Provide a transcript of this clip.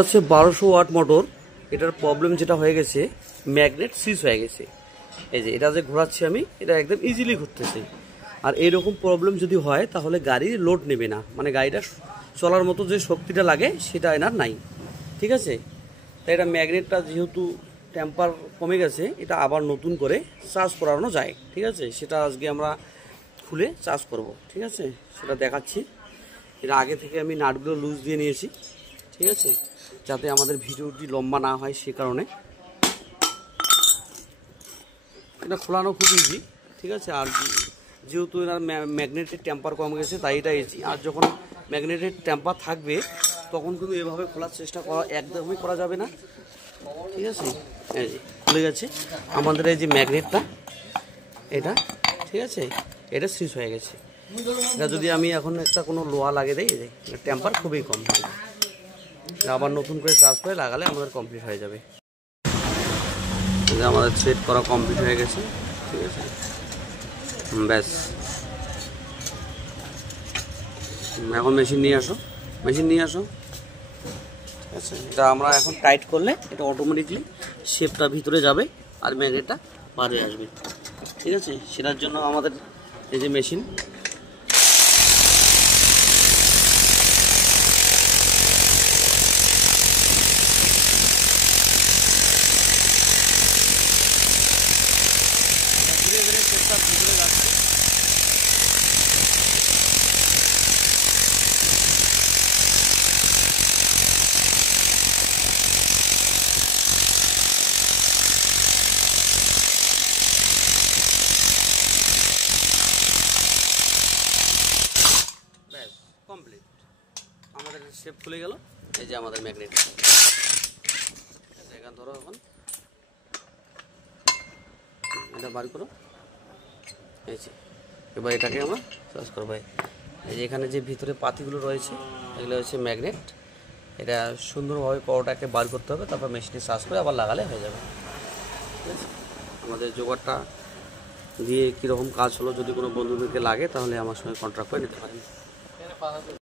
হচ্ছে 1200 watt motor. এটার problem যেটা হয়ে গেছে, ম্যাগনেট সিজ হয়ে গেছে। এই যে এটা যে ঘোরাচ্ছি আমি, এটা একদম ইজিলি ঘুরতেছে। আর এইরকম প্রবলেম যদি হয় তাহলে গাড়ির লোড নেবে না, মানে গাড়িটা চলার মতো যে শক্তিটা লাগে সেটা এনার নাই। ঠিক আছে, তাই এটা ম্যাগনেটটা যেহেতু টেম্পার কমে গেছে, এটা আবার নতুন করে চার্জ করানো যায়। ঠিক আছে, সেটা আজকে আমরা খুলে চার্জ করব। ঠিক আছে, সেটা দেখাচ্ছি। এর আগে থেকে আমি নাটগুলো লুজ দিয়ে নিয়েছি। ঠিক আছে, যাতে আমাদের ভিডিওটি লম্বা না হয় সে কারণে। এটা খোলানো খুব ইজি। ঠিক আছে, আর যেহেতু এনার ম্যাগনেটের টেম্পার কমে গেছে তাই এটা ইজি। আর যখন ম্যাগনেটের টেম্পার থাকবে তখন কিন্তু এভাবে খোলার চেষ্টা করা একদমই করা যাবে না। ঠিক আছে, এই যে খুলে গেছে আমাদের এই যে ম্যাগনেটটা, এটা ঠিক আছে, এটা সিজ হয়ে গেছে। এটা যদি আমি এখন একটা কোনো লোহা লাগিয়ে দিই, টেম্পার খুবই কম হবে। আবার নতুন করে চার্জ করে লাগালে আমাদের কমপ্লিট হয়ে যাবে। আমাদের সেট করা কমপ্লিট হয়ে গেছে। ঠিক আছে, ব্যাস এখন মেশিন নিয়ে আসো, মেশিন নিয়ে আসো। ঠিক আছে, এটা আমরা এখন টাইট করলে এটা অটোমেটিকলি শেপটা ভিতরে যাবে আর ম্যাগনেটটা বাইরে আসবে। ঠিক আছে, সেটার জন্য আমাদের এই যে মেশিন, ধীরে ধীরে শেপটা ভিতরে যাচ্ছে। ব্যাস কমপ্লিট, আমাদের শেপ খুলে গেল। এই যে আমাদের ম্যাগনেট, এখান ধরো, এখন এটা বার করো। এই যে এবার এটাকে আমরা চার্জ করবো। এই যে এখানে যে ভিতরে পাতিগুলো রয়েছে এগুলো হচ্ছে ম্যাগনেট। এটা সুন্দরভাবে পাওয়ারটাকে বার করতে হবে, তারপর মেশিনে চার্জ করে আবার লাগালে হয়ে যাবে। ঠিক আছে, আমাদের জোগাড়টা দিয়ে কীরকম কাজ হলো, যদি কোনো বন্ধুদেরকে লাগে তাহলে আমার সঙ্গে কন্ট্যাক্ট করে নিতে পারেন।